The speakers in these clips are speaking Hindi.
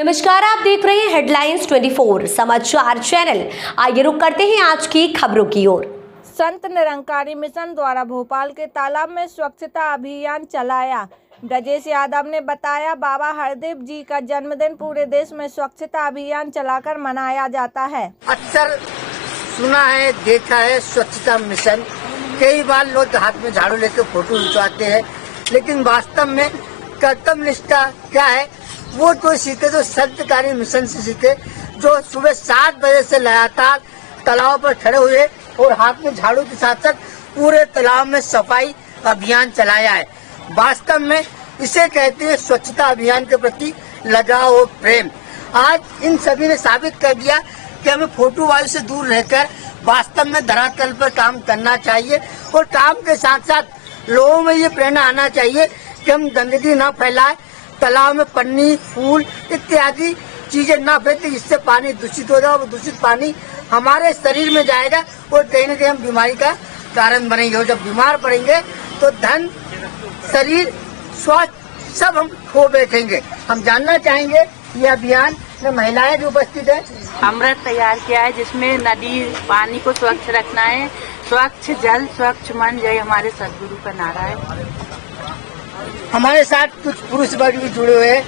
नमस्कार, आप देख रहे हैं हेडलाइंस 24 समाचार चैनल। आइए रुक करते हैं आज की खबरों की ओर। संत निरंकारी मिशन द्वारा भोपाल के तालाब में स्वच्छता अभियान चलाया। ब्रजेश यादव ने बताया, बाबा हरदेव जी का जन्मदिन पूरे देश में स्वच्छता अभियान चलाकर मनाया जाता है। अक्सर सुना है, देखा है स्वच्छता मिशन, कई बार लोग हाथ में झाड़ू लेकर फोटो खिंचवाते हैं, लेकिन वास्तव में कर्तव्य निष्ठा क्या है वो तो सीखे तो संतकारी मिशन से सीखे, जो सुबह 7 बजे से लगातार तालाब पर खड़े हुए और हाथ में झाड़ू के साथ साथ पूरे तालाब में सफाई अभियान चलाया है। वास्तव में इसे कहते हैं स्वच्छता अभियान के प्रति लगाव और प्रेम। आज इन सभी ने साबित कर दिया कि हमें फोटोबाजी से दूर रहकर वास्तव में धरातल पर काम करना चाहिए और काम के साथ साथ लोगों में ये प्रेरणा आना चाहिए कि हम गंदगी न फैलाएं, तालाब में पन्नी, फूल इत्यादि चीजें न फेंके, जिससे पानी दूषित हो जाए और दूषित पानी हमारे शरीर में जाएगा और कहीं न कहीं हम बीमारी का कारण बनेंगे। और जब बीमार पड़ेंगे तो धन, शरीर, स्वास्थ्य सब हम खो बैठेंगे। हम जानना चाहेंगे ये अभियान में महिलाएं जो उपस्थित है। अमृत तैयार किया है जिसमें नदी पानी को स्वच्छ रखना है। स्वच्छ जल स्वच्छ मन, जय हमारे सदगुरु का नारा है। हमारे साथ कुछ पुरुष वर्ग भी जुड़े हुए हैं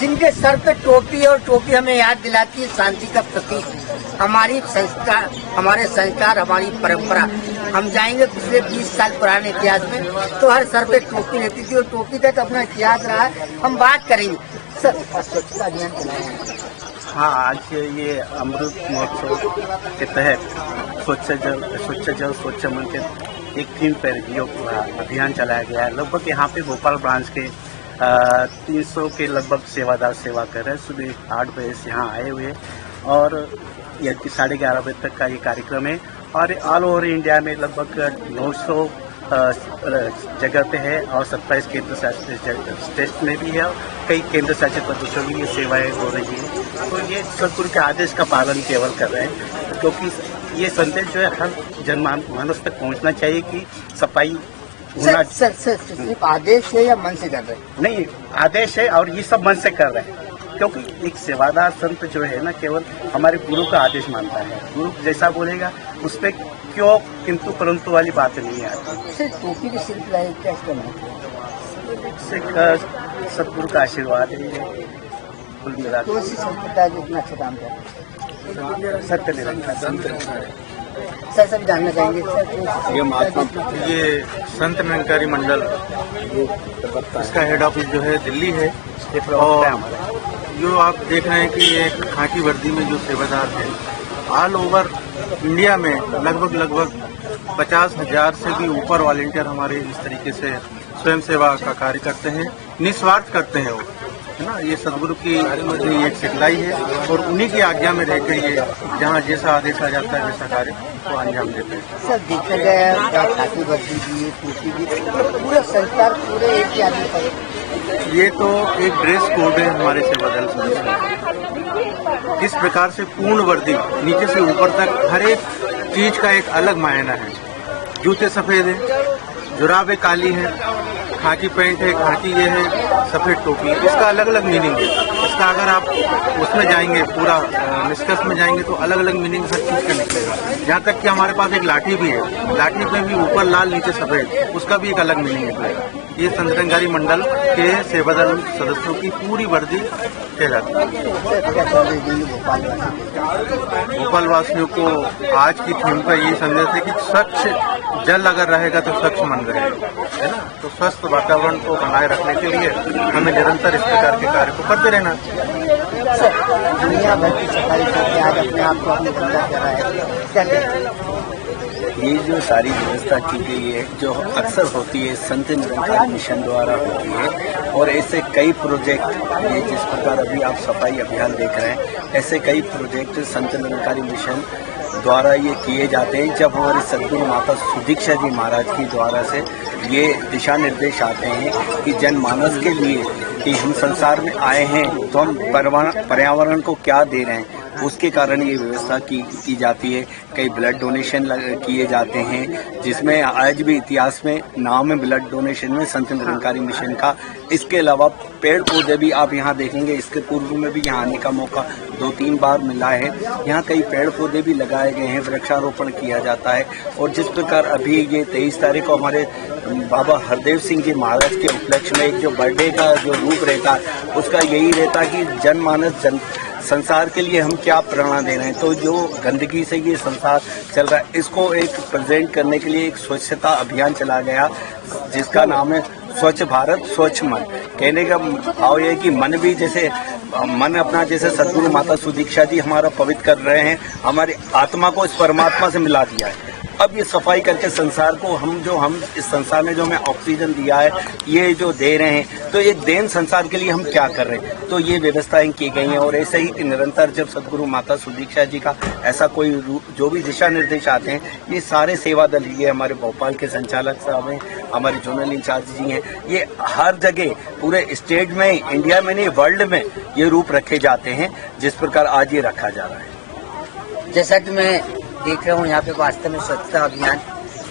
जिनके सर पे टोपी, और टोपी हमें याद दिलाती है शांति का प्रतीक। हमारी संस्कार, हमारे संस्कार, हमारी परंपरा। हम जाएंगे पिछले 20 साल पुराने इतिहास में, तो हर सर पे टोपी रहती थी और टोपी का तो अपना इतिहास रहा है। हम बात करेंगे सर स्वच्छता अभियान चलाएंगे। हाँ, आज ये अमृत महोत्सव के तहत स्वच्छ जल स्वच्छ मन के एक थीम पर योग अभियान चलाया गया है। लगभग यहाँ पे भोपाल ब्रांच के 300 के लगभग सेवादार सेवा कर रहे हैं। सुबह 8 बजे से यहाँ आए हुए और 11:30 बजे तक का ये कार्यक्रम है और ऑल ओवर इंडिया में लगभग 900 जगह पे है और 27 केंद्र शासित स्टेट में भी है और कई केंद्र शासित प्रदेशों में ये सेवाएं हो रही है। तो ये सदगुरु के आदेश का पालन केवल कर रहे हैं, क्योंकि ये संदेश जो है हर जनमानस तक पहुंचना चाहिए कि सफाई होना। सर सिर्फ आदेश है या मन से कर रहे हैं? नहीं, आदेश है और ये सब मन से कर रहे हैं, क्योंकि एक सेवादार संत जो है ना केवल हमारे गुरु का आदेश मानता है। गुरु जैसा बोलेगा उस पर क्यों किंतु परंतु वाली बात नहीं आती। सिर्फ टोपी की सिर्फ लाई क्या इसका सतगुरु का आशीर्वाद है। कुल मिला तो संतता इतना अच्छा काम कर सत्य निरंकार सर सब जानना चाहेंगे सर। ये संत निरंकारी मंडल, इसका हेड ऑफिस जो है दिल्ली है और जो आप देख रहे हैं कि ये खाकी वर्दी में जो सेवादार है ऑल ओवर इंडिया में लगभग 50,000 से भी ऊपर वॉलंटियर हमारे इस तरीके से स्वयं सेवा का कार्य करते हैं, निस्वार्थ करते हैं वो, है ना। ये सदगुरु की एक सिखलाई है और उन्हीं की आज्ञा में रहकर ये जहाँ जैसा आदेश आ जाता है वैसा कार्य को अंजाम देते हैं। सर देखा गया खाकी वर्दी भी, टोपी भी, पूरा संस्कार पूरे एक ही आदमी पर। ये तो एक ड्रेस कोड है हमारे सेवा दल में। इस प्रकार से पूर्ण वर्दी नीचे से ऊपर तक हर एक चीज का एक अलग मायना है। जूते सफेद है, जुराबें काली है, खाकी पैंट है, खाकी ये है, सफेद टोपी, इसका अलग अलग मीनिंग है। इसका अगर आप उसमें जाएंगे पूरा निष्कर्ष में जाएंगे तो अलग अलग मीनिंग हर चीज का निकलेगा। यहाँ तक कि हमारे पास एक लाठी भी है, लाठी पे भी ऊपर लाल नीचे सफेद, उसका भी एक अलग मीनिंग निकलेगा। ये संत निरंकारी मंडल के सेवादल सदस्यों की पूरी वर्दी कहलाती है। भोपाल वासियों को आज की थीम का ये संदेश है कि स्वच्छ जल अगर रहेगा तो स्वच्छ मन रहेगा, है ना। तो स्वस्थ वातावरण को बनाए रखने के लिए हमें निरंतर इस प्रकार के कार्य को करते रहना। दुनिया भर की सफाई करके आज अपने आप को अपनी गंदा कर रहा है, क्या कहते? ये जो सारी व्यवस्था की गई है जो अक्सर होती है संत निरंकारी मिशन द्वारा होती है और ऐसे कई प्रोजेक्ट ये जिस प्रकार अभी आप सफाई अभियान देख रहे हैं, ऐसे कई प्रोजेक्ट संत निरंकारी मिशन द्वारा ये किए जाते हैं। जब हमारे सदगुरु माता सुदीक्षा जी महाराज की द्वारा से ये दिशा निर्देश आते हैं कि जनमानस के लिए कि हम संसार में आए हैं तो हम पर्यावरण को क्या दे रहे हैं, उसके कारण ये व्यवस्था की जाती है। कई ब्लड डोनेशन किए जाते हैं, जिसमें आज भी इतिहास में नाम है ब्लड डोनेशन में संत निरंकारी मिशन का। इसके अलावा पेड़ पौधे भी आप यहाँ देखेंगे, इसके पूर्व में भी यहाँ आने का मौका 2-3 बार मिला है। यहाँ कई पेड़ पौधे भी लगाए गए हैं, वृक्षारोपण किया जाता है। और जिस प्रकार अभी ये 23 तारीख को हमारे बाबा हरदेव सिंह जी महाराज के उपलक्ष्य में एक जो बर्थडे का जो रूप रहता है, उसका यही रहता है कि जनमानस संसार के लिए हम क्या प्रेरणा दे रहे हैं। तो जो गंदगी से ये संसार चल रहा है, इसको एक प्रेजेंट करने के लिए एक स्वच्छता अभियान चला गया, जिसका नाम है स्वच्छ भारत स्वच्छ मन। कहने का भाव यह है कि मन भी जैसे मन अपना जैसे सदगुरु माता सुदीक्षा जी हमारा पवित्र कर रहे हैं, हमारी आत्मा को इस परमात्मा से मिला दिया है। अब ये सफाई करके संसार को हम इस संसार में जो हमें ऑक्सीजन दिया है, ये जो दे रहे हैं, तो एक देन संसार के लिए हम क्या कर रहे हैं। तो ये व्यवस्थाएं की गई हैं। और ऐसे ही निरंतर जब सदगुरु माता सुदीक्षा जी का ऐसा कोई जो भी दिशा निर्देश आते हैं, ये सारे सेवा दल, ये हमारे भोपाल के संचालक साहब हैं, हमारे जोनल इंचार्ज जी हैं, ये हर जगह पूरे स्टेट में, इंडिया में नहीं वर्ल्ड में ये रूप रखे जाते हैं, जिस प्रकार आज ये रखा जा रहा है। जैसा कि मैं देख रहा हूँ यहाँ पे वास्तव में स्वच्छता अभियान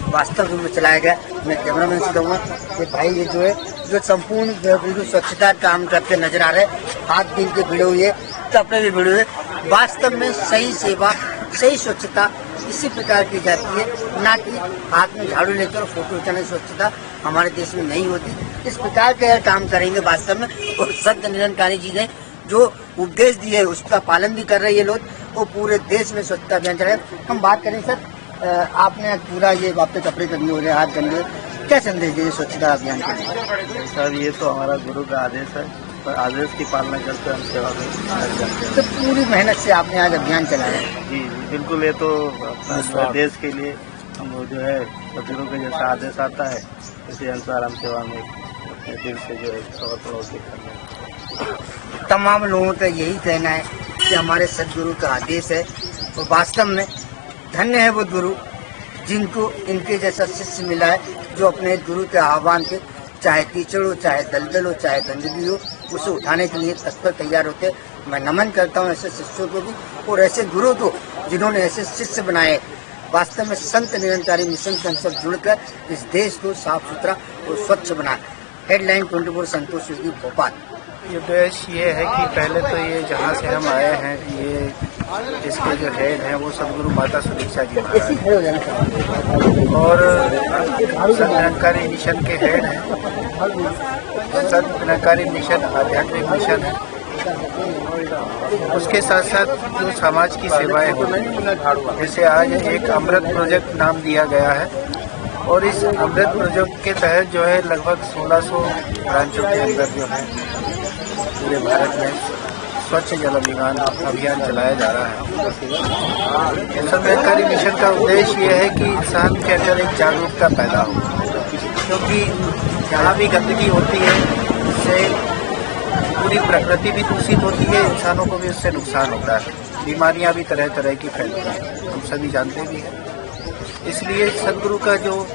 वास्तव रूप में चलाया गया। मैं कैमरामैन से कहूँगा कि भाई ये जो है जो संपूर्ण बिल्कुल स्वच्छता काम करते नजर आ रहे हैं, हाथ दिल के भिड़े हुए, कपड़े भी भिड़े हुए। वास्तव में सही सेवा, सही स्वच्छता इसी प्रकार की जाती है, ना कि हाथ में झाड़ू लेकर फोटो खिंचाने की स्वच्छता हमारे देश में नहीं होती। इस प्रकार के अगर काम करेंगे वास्तव में, और संत निरंकारी जी ने जो उपदेश दिए उसका पालन भी कर रहे हैं ये लोग, वो पूरे देश में स्वच्छता अभियान चल रहा है। हम बात करें सर, आपने पूरा ये आपके कपड़े गंदे हो रहे हैं, हाथ गंदे, क्या संदेश दिए स्वच्छता अभियान के लिए? सर ये तो हमारा गुरु का आदेश है, पर आदेश की पालना करते हम सेवा में जाते हैं। तो पूरी मेहनत से आपने आज अभियान चलाया है। जी बिल्कुल, ये तो अपना देश के लिए हम जो है गुरु के जैसा आदेश आता है, इसी अनुसार हम सेवा में अपने दिल से जो है समर्पण होकर करते हैं। तमाम लोगों का यही कहना है कि हमारे सदगुरु का आदेश है, और वास्तव में धन्य है वो गुरु जिनको इनके जैसा शिष्य मिला है, जो अपने गुरु के आह्वान पे चाहे कीचड़ हो, चाहे दलदल हो, चाहे गंदगी हो, उसे उठाने के लिए तत्पर तैयार होते। मैं नमन करता हूँ ऐसे शिष्यों को भी, और ऐसे गुरु को जिन्होंने ऐसे शिष्य बनाए। वास्तव में संत निरंकारी मिशन से हम सब जुड़कर इस देश को साफ सुथरा और स्वच्छ बनाए। हेडलाइन 24 संतोष सिद्धि भोपाल। ये उद्देश्य ये है कि पहले तो ये जहाँ से हम आए हैं, ये इसके जो हेड हैं वो सदगुरु माता सुदीक्षा जी महाराज हैं, और संत निरंकारी मिशन के हेड हैं। संत निरंकारी मिशन आध्यात्मिक मिशन है, उसके साथ साथ जो समाज की सेवाएं होती हैं, जैसे आज एक अमृत प्रोजेक्ट नाम दिया गया है, और इस अमृत प्रोजेक्ट के तहत जो है लगभग 1600 ब्रांचों के अंदर जो है पूरे भारत में स्वच्छ जल अभियान चलाया जा रहा है। संत निरंकारी मिशन का उद्देश्य ये है कि इंसान के अंदर एक जागरूकता पैदा हो, क्योंकि जहाँ भी गंदगी होती है उससे पूरी प्रकृति भी दूषित होती है, इंसानों को भी उससे नुकसान होता है, बीमारियाँ भी तरह तरह की फैलती हैं, हम सभी जानते भी हैं। इसलिए सदगुरु का जो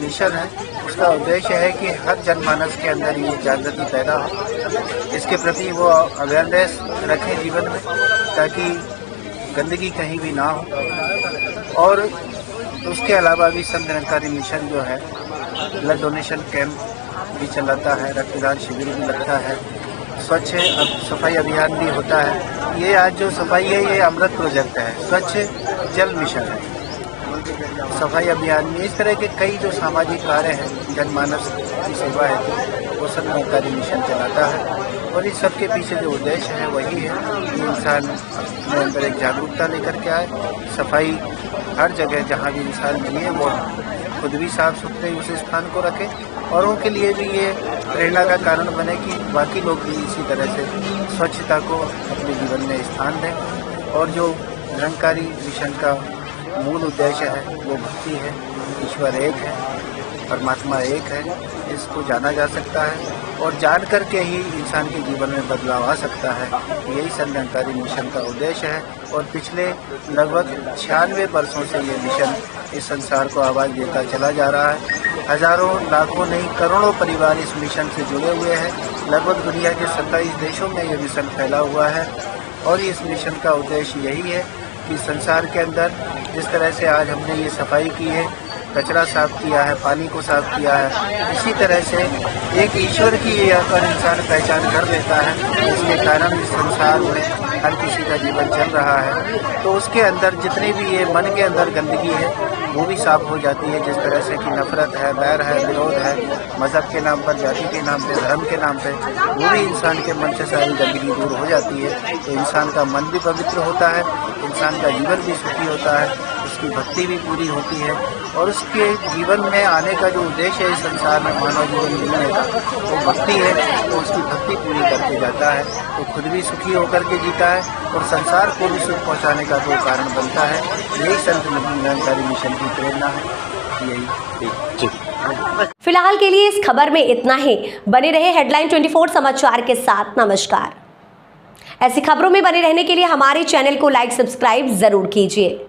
मिशन है उसका उद्देश्य है कि हर जनमानस के अंदर ये जागृति पैदा हो, इसके प्रति वो अवेयरनेस रखें जीवन में, ताकि गंदगी कहीं भी ना हो। और उसके अलावा भी संत निरंकारी मिशन जो है ब्लड डोनेशन कैंप भी चलाता है, रक्तदान शिविर भी लगता है, स्वच्छ सफाई अभियान भी होता है। ये आज जो सफाई है ये अमृत प्रोजेक्ट है, स्वच्छ जल मिशन है। सफाई अभियान में इस तरह के कई जो सामाजिक कार्य हैं, जनमानस की सेवा है, वो संत निरंकारी मिशन चलाता है। और इस सब के पीछे जो उद्देश्य है वही है कि इंसान अपने अंदर एक जागरूकता लेकर के आए, सफाई हर जगह जहाँ भी इंसान मिले वो खुद भी साफ सुथरे उस स्थान को रखे, औरों के लिए भी ये प्रेरणा का कारण बने कि बाकी लोग भी इसी तरह से स्वच्छता को अपने जीवन में स्थान दें। और जो निरंकारी मिशन का मूल उद्देश्य है वो भक्ति है, ईश्वर एक है, परमात्मा एक है, इसको जाना जा सकता है, और जान करके ही इंसान के जीवन में बदलाव आ सकता है। यही संत निरंकारी मिशन का उद्देश्य है, और पिछले लगभग 96 वर्षों से ये मिशन इस संसार को आवाज़ देता चला जा रहा है। हजारों लाखों नहीं करोड़ों परिवार इस मिशन से जुड़े हुए हैं। लगभग दुनिया के 27 देशों में ये मिशन फैला हुआ है। और इस मिशन का उद्देश्य यही है कि संसार के अंदर जिस तरह से आज हमने ये सफाई की है, कचरा साफ किया है, पानी को साफ किया है, इसी तरह से एक ईश्वर की अगर इंसान पहचान कर लेता है, इसके कारण इस संसार में हर किसी का जीवन चल रहा है, तो उसके अंदर जितनी भी ये मन के अंदर गंदगी है वो भी साफ हो जाती है। जिस तरह से कि नफरत है, बैर है, विरोध है, मज़हब के नाम पर, जाति के नाम पे, धर्म के नाम पे, वो भी इंसान के मन से सारी गंदगी दूर हो जाती है। तो इंसान का मन भी पवित्र होता है, इंसान का जीवन भी सुखी होता है, उसकी भक्ति भी पूरी होती है और उसके जीवन में आने का जो उद्देश्य है इस संसार में मानव जीवन जीने का, वो भक्ति है, तो उसकी भक्ति पूरी करके जाता है, तो खुद भी सुखी होकर के जीता है और संसार को भी सुख पहुंचाने का तो कारण बनता है। यही संत निरंकारी मिशन की प्रेरणा है। यही फिलहाल के लिए इस खबर में इतना ही। बने रहे हेडलाइन 24 समाचार के साथ। नमस्कार। ऐसी खबरों में बने रहने के लिए हमारे चैनल को लाइक, सब्सक्राइब जरूर कीजिए।